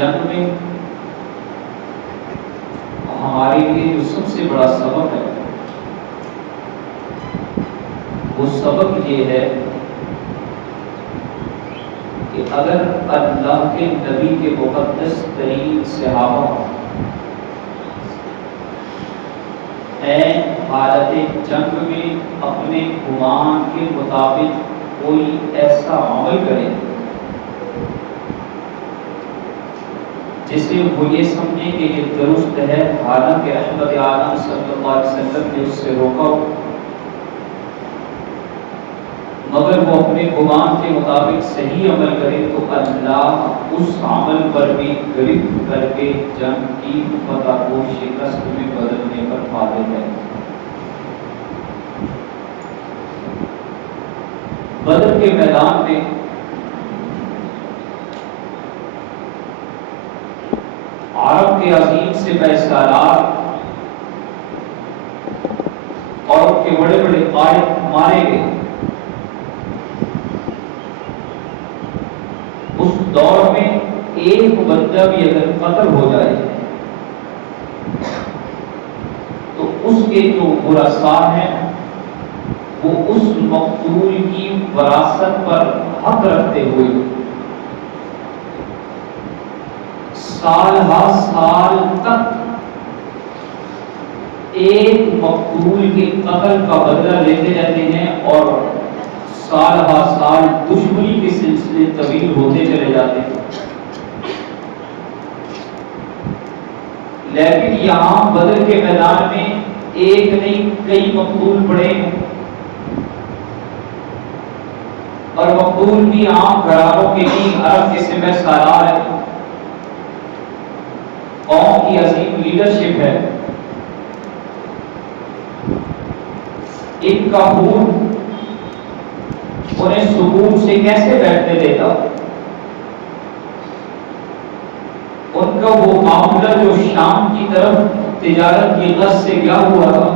جنگ میں ہمارے لیے جو سب سے بڑا سبق ہے وہ سبق یہ ہے کہ اگر اللہ کے نبی کے مقدس ترین صحابہ حالت جنگ میں اپنے گمان کے مطابق کوئی ایسا عمل کرے جسے وہ یہ سمجھے کہ یہ درست ہے، حالانکہ رحمت عالم صلی اللہ علیہ وسلم نے اس سے روکا، مگر وہ اپنے گمان کے مطابق صحیح عمل کرے تو اللہ اس عمل پر بھی گرفت کر کے جنگ کی فتح کو شکست میں بدلنے پر قادر ہے۔ بدر کے میدان میں عرب کے عظیم سپہ سالار اور ان کے بڑے بڑے قائد مارے گئے۔ اس دور میں ایک بندہ بھی اگر قتل ہو جائے تو اس کے جو ورثاء ہیں وہ اس مقتول کی وراثت پر حق رکھتے ہوئے سال ہر سال تک ایک مقتول کے قتل کا بدلہ لیتے رہتے ہیں اور سال ہر سال دشمنی کے سلسلے طویل ہوتے چلے جاتے ہیں۔ لیکن یہاں بدر کے میدان میں ایک نہیں کئی مقتول پڑے ہیں، اور مقتول بھی عام گھرانوں کے نہیں، عرب کے سپہ سالار ہے، قوم کی عظیم لیڈرشپ ہے۔ ان کا خون انہیں سکون سے کیسے بیٹھنے دیتا؟ ان کا وہ معاملہ جو شام کی طرف تجارت کی غرض سے کیا ہوا تھا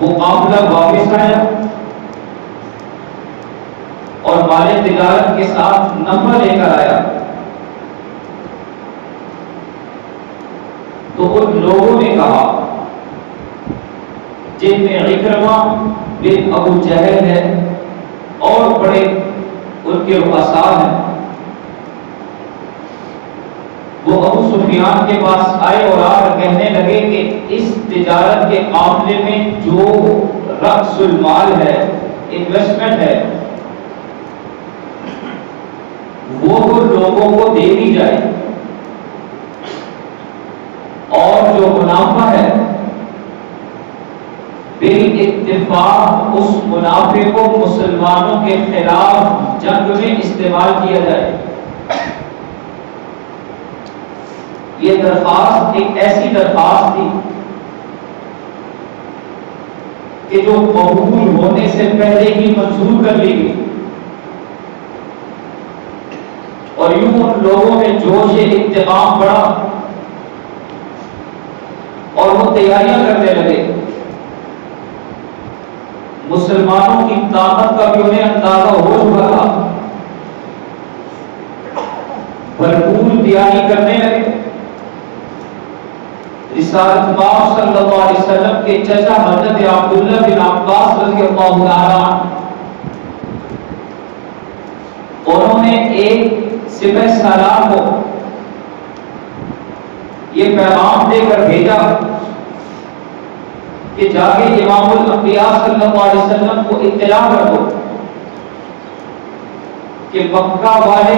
وہ معاملہ واپس آیا اور مال تجارت کے ساتھ نفع لے کر آیا، تو ان لوگوں نے کہا جن میں عکرمہ بن ابو جہل ہے اور بڑے ان کے رؤساء ہیں، وہ ابو سفیان کے پاس آئے اور آ کر کہنے لگے کہ اس تجارت کے معاملے میں جو رأس المال ہے، انویسٹمنٹ ہے، وہ لوگوں کو دے دی جائے، اور جو منافع ہے بالاتفاق اس منافع کو مسلمانوں کے خلاف جنگ میں استعمال کیا جائے۔ یہ درخواست ایک ایسی درخواست تھی کہ جو قبول ہونے سے پہلے ہی منظور کر لی گئی، اور یوں ان لوگوں میں جوش انتقام بڑھا اور وہ تیاریاں کرنے لگے۔ مسلمانوں کی طاقت کا بھی انہیں اندازہ ہو چکا تھا، بھرپور تیاری کرنے لگے۔ رسالت پاک صلی اللہ علیہ وسلم کے چچا حضرت عبداللہ بن عباس رضی اللہ تعالیٰ عنہ، انہوں نے ایک سپہ سالار کو یہ پیغام دے کر بھیجا کہ جا کے امام الانبیاء صلی اللہ علیہ وسلم کو اطلاع کر دو کہ مکہ والے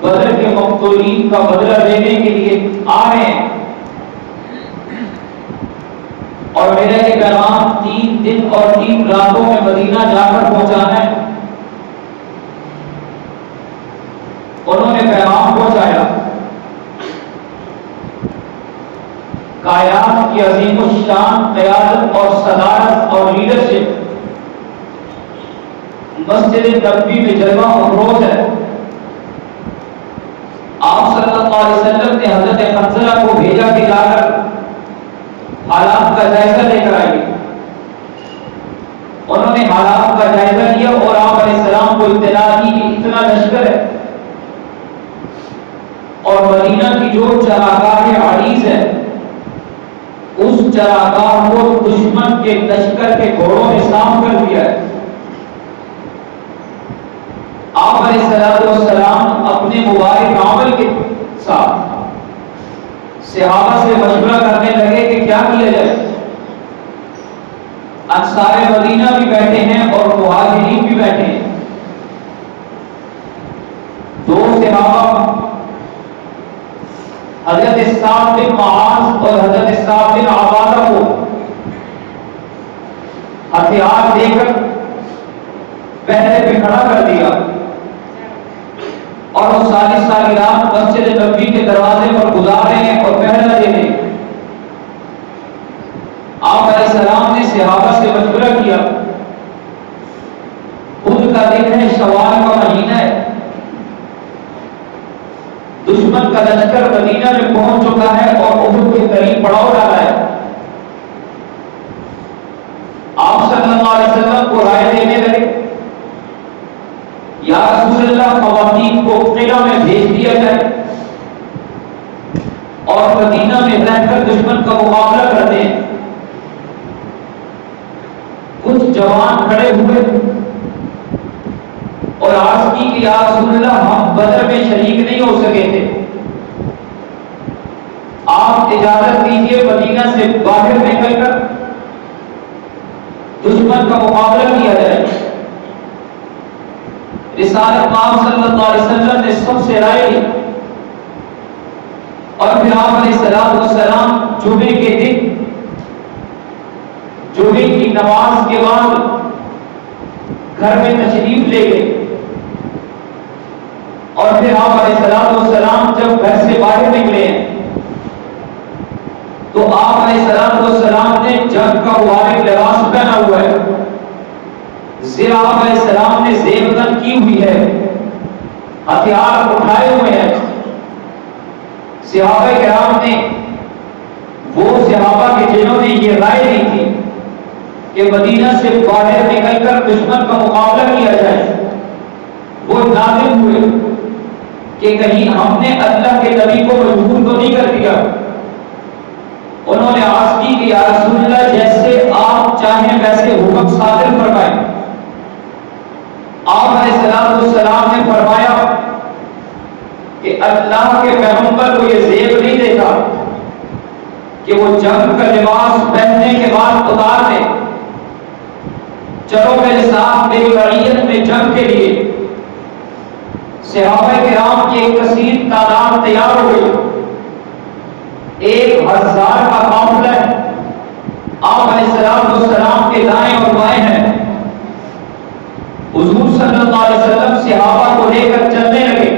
بدر کے مقتولین کا بدلہ لینے کے لیے آ رہے ہیں، اور میرا یہ پیغام 3 دن اور 3 راتوں میں مدینہ جا کر پہنچانا ہے۔ انہوں نے پیغام پہنچایا۔ کائنات کی عظیم الشان قیادت اور صدارت اور لیڈرشپ مسجد نبوی میں جلوہ افروز ہے۔ آپ صلی اللہ علیہ وسلم نے حضرت حنظلہ کو بھیجا کہ جا کر حالات کا جائزہ لے کر آئیے۔ انہوں نے حالات کا جائزہ لیا اور آپ علیہ السلام کو اطلاع دی کہ اتنا لشکر ہے، مدینہ کی جو چراگاہ عریض ہے اس چراگاہ کو دشمن کے لشکر کے گھوڑوں نے صاف کر دیا ہے۔ آپ علیہ السلام اپنے مبارک عمل کے ساتھ صحابہ سے مشورہ کرنے لگے کہ کیا کیا جائے۔ انصار مدینہ بھی بیٹھے ہیں اور مہاجرین بھی بیٹھے ہیں۔ دو صحابہ حضرت سعد بن معاذ اور حضرت سعد بن عبادہ کو ہتھیار دے کر پہرے پہ کھڑا کر دیا اور وہ ساری رات مسجد نبوی کے دروازے پر گزار رہے ہیں اور پہرا دے رہے ہیں۔ آپ علیہ السلام نے صحابہ سے مشورہ کیا، بدھ کا دن ہے، شوال کا مہینہ ہے، دشمن کا لشکر مدینہ میں پہنچ چکا ہے اور احد کے قریب پڑاؤ ڈالا ہے۔ آپ صلی اللہ علیہ وسلم کو رائے دینے لگے، یا رسول اللہ خواتین کو قلعہ میں بھیج دیا جائے اور مدینہ میں رہ کر دشمن کا مقابلہ کرتے ہیں۔ کچھ جوان کھڑے ہوئے اور عرض کی کہ یا رسول اللہ ہم بدر میں شریک نہیں ہو سکے تھے، آپ اجازت دیجیے مدینہ سے باہر نکل کر دشمن کا مقابلہ کیا جائے۔ رسالت آپ صلی اللہ علیہ وسلم نے سب سے رائے لی اور پھر آپ علیہ السلام جمعے کے دن جمعے کی نماز کے بعد گھر میں تشریف لے گئے اور پھر آپ علیہ السلام جب گھر سے باہر نکلے تو آپ علیہ السلام نے جنگ کا مبارک لباس پہنا ہوا ہے، زیرا آپ علیہ السلام نے زیبتن کی ہوئی ہے، ہتھیار اٹھائے ہوئے ہیں۔ صحابہ کرام نے، وہ صحابہ کے جنہوں نے یہ رائے دی تھی کہ مدینہ سے باہر نکل کر دشمن کا مقابلہ کیا جائے، وہ نادم ہوئے کہ کہیں ہم نے اللہ کے نبی کو مجبور تو نہیں کر دیا۔ انہوں نے عرض کی کہ یا رسول اللہ جیسے آپ چاہیں ویسے حکم صادر فرمائیں۔ آپ علیہ السلام نے فرمایا کہ اللہ کے پیغمبر کو یہ زیب نہیں دیتا کہ وہ جنگ کا لباس پہننے کے بعد اتار دے، چلو میرے ساتھ میری رعیت میں جنگ کے لیے۔ صحابہ کرام کی ایک کثیر تعداد تیار ہو گئی، 1000 کا قافلہ ہے، آپ علیہ السلام کے دائیں اور بائیں ہیں۔ حضور صلی اللہ علیہ وسلم صحابہ کو لے کر چلنے لگے۔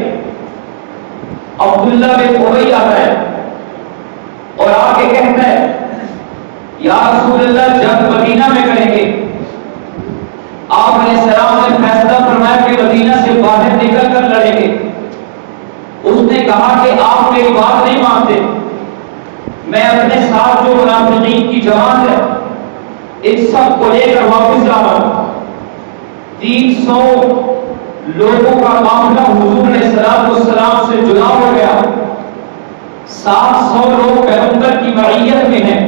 عبداللہ بن ابی آتا ہے اور آ کے کہتا ہے یا رسول اللہ جنگ مدینہ میں کریں گے۔ آپ علیہ السلام نے فیصلہ فرمایا کہ مدینہ سے باہر نکل کر لڑیں گے۔ اس نے کہا کہ آپ میری بات نہیں مانتے، میں اپنے ساتھ جو منافقین کی جماعت ہے ان سب کو لے کر واپس جا رہا ہوں۔ 300 لوگوں کا قافلہ حضور علیہ السلام سے جدا ہو گیا، 700 لوگ پیغمبر کی معیت میں ہیں،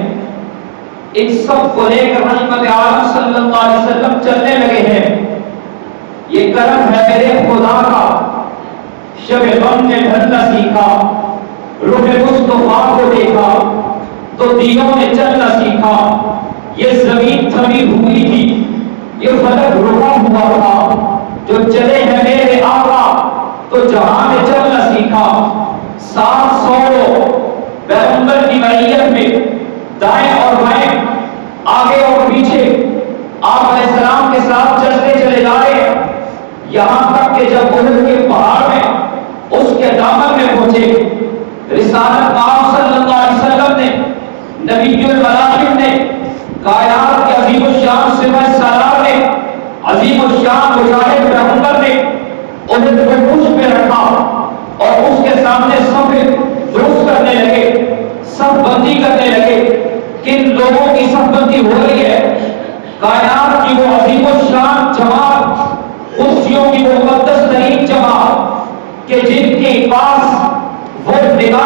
ان سب کو لے کر رحمت عالم صلی اللہ علیہ وسلم چلنے لگے ہیں۔ یہ کرم ہے میرے خدا کا، شب غم نے ڈھلنا سیکھا، روح مصطفیٰ کو دیکھا تو دینوں نے چلنا سیکھا۔ یہ زمین تھمی ہوئی تھی، یہ فلک رکا ہوا تھا، جو چلے ہیں میرے آقا تو جہاں نے چلنا سیکھا۔ 700 لوگ پیغمبر کی معیت میں دائیں اور بائیں، آگے اور پیچھے آپ علیہ السلام کے ساتھ چلتے چلے جا رہے ہیں، یہاں تک کہ جب احد کے پہاڑ میں اس کے دامن میں پہنچے، رسالت آپ صلی اللہ علیہ وسلم نے، نبی المراحم نے، کائنات کے عظیم الشان سپہ سالار نے، عظیم الشان مجاہد پیغمبر نے احد کو پشت پہ رکھا اور اس کے سامنے صف درست کرنے لگے، صف بندی کرنے لگے۔ کن لوگوں کی صف بندی ہو رہی ہے؟ کائنات کی وہ عظیم الشان جماعت، قدسیوں کی وہ مقدس ترین جماعت کہ جن کے پاس وہ نگاہ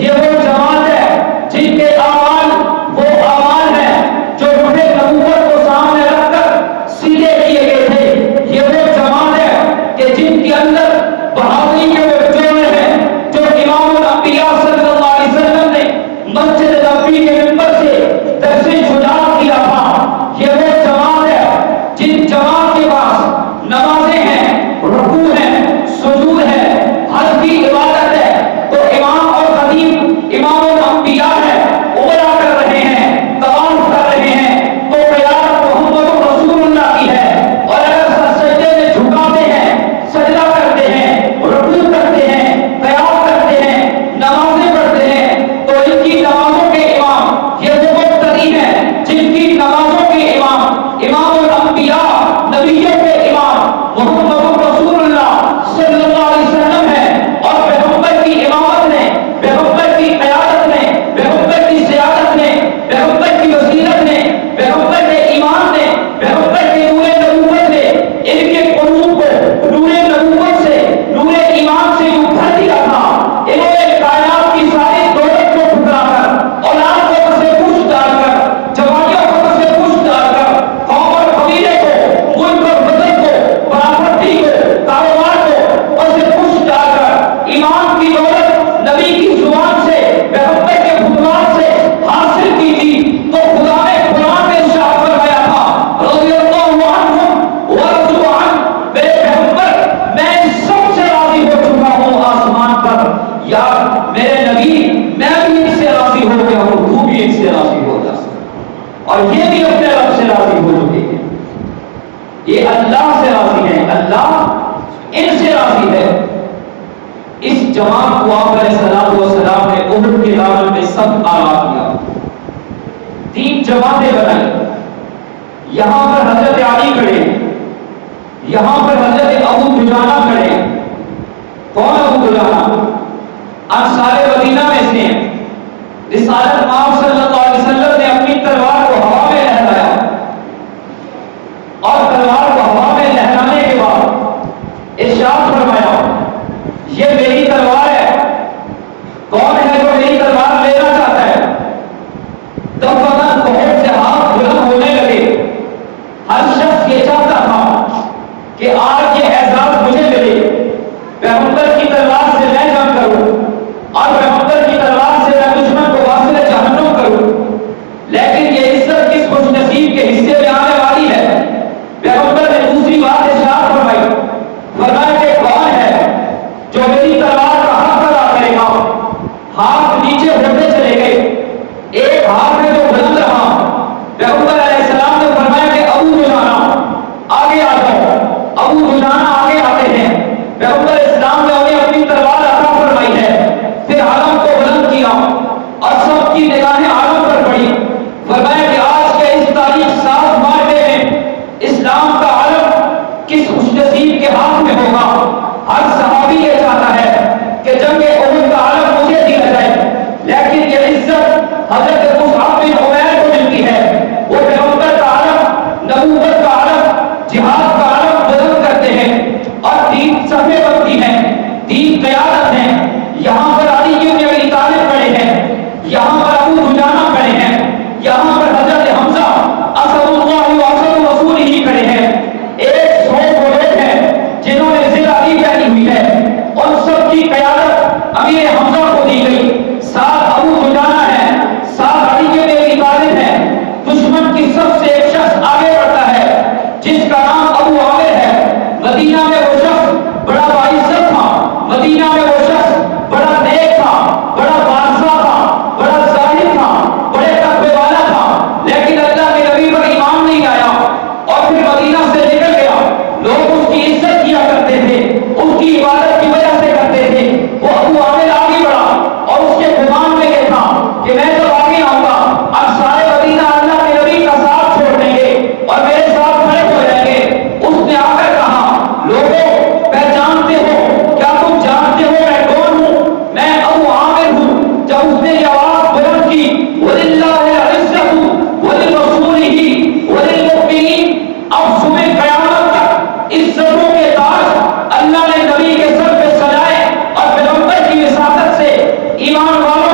یہ وہ جماعت ہے جن کے اعمال وہ اعمال ہیں جو روح نبوت کو سامنے رکھ کر سیدھے کیے گئے تھے. یہ وہ جماعت ہے کہ جن کے اندر بہادری کے وہ جوڑے ہیں جو امام الانبیاء صلی اللہ علیہ وسلم نے مسجد نبوی کے منبر سے درس شجاعت کیا تھا. یہ وہ جماعت ہے جن جماعت کے پاس نمازیں ہیں، رکوع ہے، سجود ہے، حج کی عبادت ہے. تو امام اور خطیب امام الانبیاء ہے، عمرہ کر رہے ہیں، طواف کر رہے ہیں تو قیادت محمد رسول اللہ کی ہے. اور اگر سجدے میں جھکاتے ہیں، سجدہ کرتے ہیں، رکوع کرتے ہیں، قیام کرتے ہیں، نمازیں پڑھتے ہیں تو ان کی نمازوں کے امام یہ وہ مقتدی ہیں جن کی نمازوں کے امام امام الانبیاء نبیوں کے امام محمد رسول اللہ صلی اللہ علیہ وسلم ہے. اور پیغمبر کی امامت نے، پیغمبر کی قیادت نے، پیغمبر کی سیادت نے، پیغمبر کی وسیلت نے، پیغمبر کے ایمان نے، پیغمبر کے نور نبوت نے ان کے قلوب کو نور نبوت سے، نور ایمان سے یوں بھر دیا تھا. انہوں نے کائنات کی ساری دولت کو ٹھکرا کر، اولاد کو پسے پوچھ ڈال کر، جوانیوں کو پسے پوچھ ڈال کر، قوم اور قبیلے کو، ملک اور وطن کو، پراپرٹی کو، کاروبار کو پسے پوچھ ڈال کر ایمان کی دولت نبی کی زبان سے، پیغمبر کے خطبات سے حاصل کی تھی. تو خدا نے قرآن میں ارشاد فرمایا تھا رضی اللہ عنہم ورضوا عنہ، میرے پیغمبر میں ان سب سے راضی ہو چکا ہوں آسمان پر. یا میرے نبی میں بھی ان سے راضی ہو گیا ہوں، تو بھی ان سے راضی ہو جا. اور یہ بھی اپنے رب سے راضی ہو چکے ہیں. یہ اللہ سے راضی ہیں، اللہ ان سے راضی ہے. اس جماعت کو آپ علیہ الصلوۃ والسلام نے احد کے دامن میں سب آرا کیا، 3 جماعتیں بنائی. یہاں پر حضرت علی کھڑے ہیں، یہاں پر حضرت ابو دجانہ کھڑے ہیں. کون ابو دجانہ؟ انصار مدینہ میں سے ہیں. رسالت آپ صلی اللہ علیہ وسلم نے اپنی تلوار کو ہوا میں لہرایا اور تلوار کو ہوا میں لہرانے کے بعد ارشاد فرمایا یہ میری تلوار ہے، کون ہے جو میری تلوار لینا چاہتا ہے؟ دفعتاً بہت سے ہاتھ بلند ہونے لگے. ہر شخص یہ چاہتا تھا کہ آج یہ اعزاز مجھے ملے، پیغمبر کی تلوار سے میں جنگ کروں اور پیغمبر کی تلوار سے میں دشمن کو واصل جہنم کروں. لیکن یہ عزت کس خوش نصیب کے حصے میں آنے والی ہے؟ پیغمبر نے دوسری بات ارشاد فرمائی، فرمایا کہ کون ہے جو میری تلوار کا حق ادا کرے گا؟ ہاتھ نیچے ہوتے چلے گئے، ایک ہاتھ میں جو بلند رہا. پیغمبر علیہ السلام نے فرمایا کہ ابو دجانہ آگے آ جاؤ. ابو دجانہ آگے آتے ہیں. پیغمبر اسلام نے انہیں اپنی تلوار عطا فرمائی ہے. پھر عالم کو بلند کیا اور سب کی نگاہیں عالم پر پڑی. فرمایا کہ آج کے اس تاریخ ساز معاہدے میں اسلام کا عالم کس خوش نصیب کے ہاتھ میں ہوگا؟ ہر صحابی یہ چاہتا ہے کہ جنگ احد کا عالم مجھے دیا جائے. لیکن یہ عزت حضرت مصعب بن عمیر کو ملتی ہے. وہ پیغمبر کا عالم، نبوت کا عالم، جہاد کا عالم بلند کرتے ہیں اور 3 صفیں بنتی ہیں، 3 قیادت ہیں. یہاں پر علی بن ابی طالب کھڑے ہیں، یہاں پر ابو دجانہ کھڑے ہیں، یہاں پر حضرت حمزہ اسد اللہ و اسد رسول ہی کھڑے ہیں. 100 وہ لوگ ہیں جنہوں نے ذی علی پہنی ہوئی ہے. ان سب کی قیادت امیر حمزہ کو دی گئی. 7 ابو دجانہ ہیں، 7 علی بن ابی طالب ہیں. دشمن کی سب سے ایک شخص آگے بڑھتا ہے جس کا نام ابو عامر ہے. مدینہ میں وہ شخص بڑا باعزت تھا، مدینہ میں وہ شخص بڑا نیک تھا، بڑا بادشاہ تھا، بڑا ظاہر تھا، بڑے تقوی والا تھا. لیکن اللہ کے نبی پر ایمان نہیں لایا اور پھر مدینہ سے نکل گیا. لوگ اس کی عزت کیا کرتے تھے، اس کی عبادت کی وجہ سے کرتے تھے. وہ ابو عامر آگے بڑھا اور اس کے گمان میں یہ تھا کہ میں جب آگے آؤں گا اب سارے مدینہ اللہ کے نبی کا ساتھ چھوڑ دیں گے اور میرے ساتھ کھڑے ہو جائیں گے. اس نے آ کر کہا لوگوں پہچانتے ہو کیا؟ تم جانتے ہو میں کون ہوں؟ میں ابو عامر ہوں. جب اس نے یہ آواز بلند کی وَلِلَّهِ الْعِزَّةُ وَلِرَسُولِهِ وَلِلْمُؤْمِنِينَ، اب صبح قیامت تک عزتوں کے تاج اللہ نے نبی کے سر پہ سجائے اور پیغمبر کی وساطت سے ایمان والوں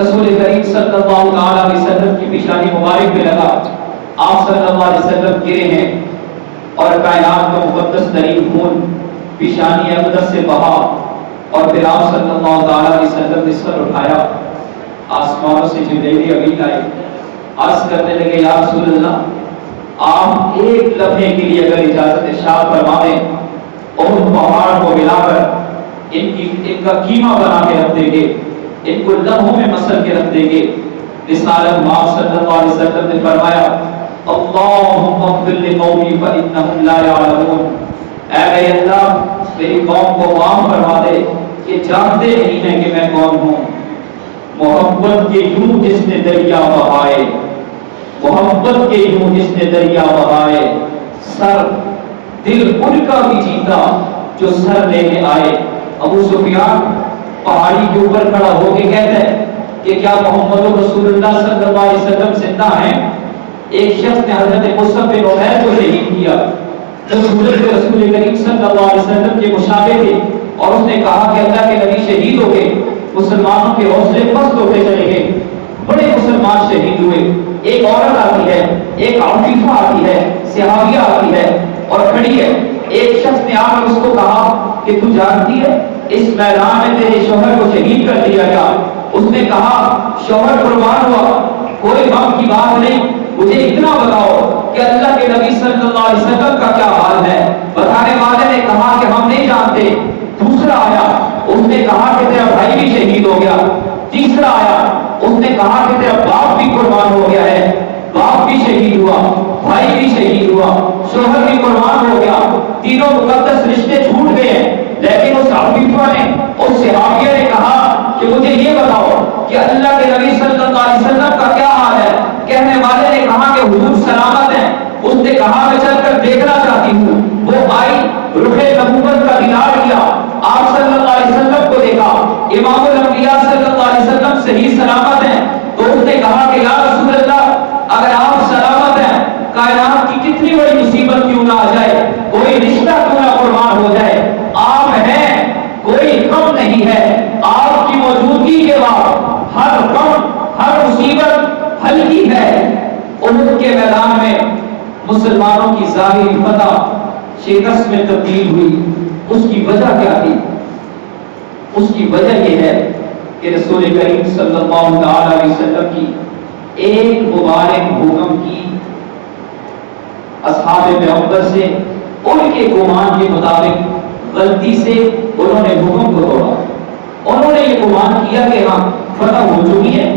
رسول کریم صلی اللہ علیہ وسلم کی پیشانی مبارک پہ لگا، آپ صلی اللہ علیہ وسلم گرے ہیں اور کائنات کا مقدس ترین خون پیشانی اقدس سے بہا، اور پھر آپ صلی اللہ علیہ وسلم نے سر اٹھایا، آسمانوں سے جبرائیل امین آئے، عرض کرنے لگے یا رسول اللہ آپ ایک لمحے کے لیے اگر اجازت ارشاد فرما دیں اور پہاڑ کو ملا کر ان کا قیمہ بنا کے رکھ دیں گے، ان کو لمحوں میں مسل کے رکھ دیں گے۔ رسالت مآب صلی اللہ علیہ وسلم نے فرمایا اللہم اغفر لقومی فإنہم لا یعلمون، اے میرے اللہ میری قوم کو معاف فرما دے کہ جانتے نہیں ہیں کہ میں کون ہوں۔ محبت کے یوں جس نے دریا بہائے، محبت کے یوں جس نے دریا بہائے، سر دل ان کا بھی جیتا جو سر لینے آئے۔ ابو سفیان پہاڑی کے اوپر کھڑا ہو کے کہتا ہے کہ کیا محمد رسول اللہ صلی اللہ علیہ وسلم زندہ ہیں؟ ایک شخص نے حضرت مصعب بن عمیر کو شہید کیا جو رسول کریم صلی اللہ علیہ وسلم کے مشابہ تھے، اور اس نے کہا کہ اللہ کے نبی شہید ہو گئے، مسلمانوں کے حوصلے پست ہوتے چلے گئے، بڑے مسلمان شہید ہوئے۔ ایک عورت آتی ہے، ایک عفیفہ آتی ہے، صحابیہ آتی ہے اور کھڑی ہے۔ ایک شخص نے آ کر اس کو کہا کہ تو جانتی ہے اس میدان میں تیرے شوہر کو شہید کر دیا گیا۔ اس نے کہا شوہر قربان ہوا، کوئی غم کی بات نہیں، مجھے اتنا بتاؤ کہ اللہ کے نبی صلی اللہ علیہ وسلم کا کیا حال ہے۔ بتانے والے نے کہا کہ ہم نہیں جانتے۔ دوسرا آیا، اس نے کہا کہ تیرا بھائی بھی شہید ہو گیا۔ تیسرا آیا، اس نے کہا کہ تیرا باپ بھی قربان ہو گیا ہے، باپ بھی شہید ہوا، بھائی بھی شہید ہوا، شوہر بھی قربان ہو گیا، تینوں مقدس رشتے چھوٹ گئے ہیں۔ لیکن اس عفیفہ نے، اس صحابیہ نے کہا کہ مجھے یہ بتاؤ کہ اللہ کے نبی صلی اللہ علیہ وسلم کا کیا حال ہے۔ کہنے والے نے کہا کہ حضور سلامت ہیں۔ اس نے کہا میں چل کر دیکھنا چاہتی ہوں۔ وہ آئی، رخ نبوت کا دیدار کیا، آپ صلی اللہ علیہ وسلم کو دیکھا، امام الانبیاء صلی اللہ علیہ وسلم صحیح سلامت ہیں۔ تو اس نے کہا کہ یا رسول اللہ اگر آپ سلامت ہیں، کائنات کی کتنی بڑی مصیبت کیوں نہ آ جائے، کوئی رشتہ کیوں نہ قربان ہو جائے، آپ ہیں، کوئی غم نہیں ہے، آپ کی موجودگی کے بعد ہر غم ہر مصیبت ہلکی ہے۔ احد کے میدان میں مسلمانوں کی ظاہری فتح شکست میں تبدیل ہوئی۔ اس کی وجہ کیا تھی؟ اس کی وجہ یہ ہے کہ رسول کریم صلی اللہ علیہ وسلم کی ایک مبارک حکم کی اصحاب پیغمبر سے ان کے گمان کے مطابق غلطی سے انہوں نے حکم کو توڑا۔ انہوں نے یہ گمان کیا کہ ہاں فتح ہو چکی ہے،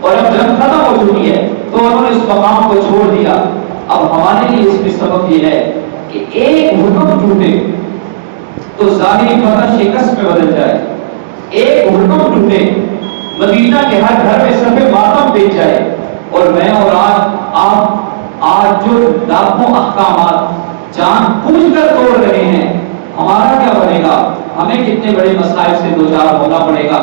اور اب جنگ ختم ہو چکی ہے، تو انہوں نے اس مقام کو چھوڑ دیا۔ اب ہمارے لیے اس میں سبق یہ ہے کہ ایک حکم ٹوٹے تو ظاہری فتح شکست میں بدل جائے، ایک حکم ٹوٹے مدینہ کے ہر گھر میں صف ماتم بیچ جائے، اور میں اور آج جو لاکھوں احکامات جان بوجھ کر توڑ رہے ہیں، ہمارا کیا بنے گا؟ ہمیں کتنے بڑے مسائل سے دوچار ہونا پڑے گا۔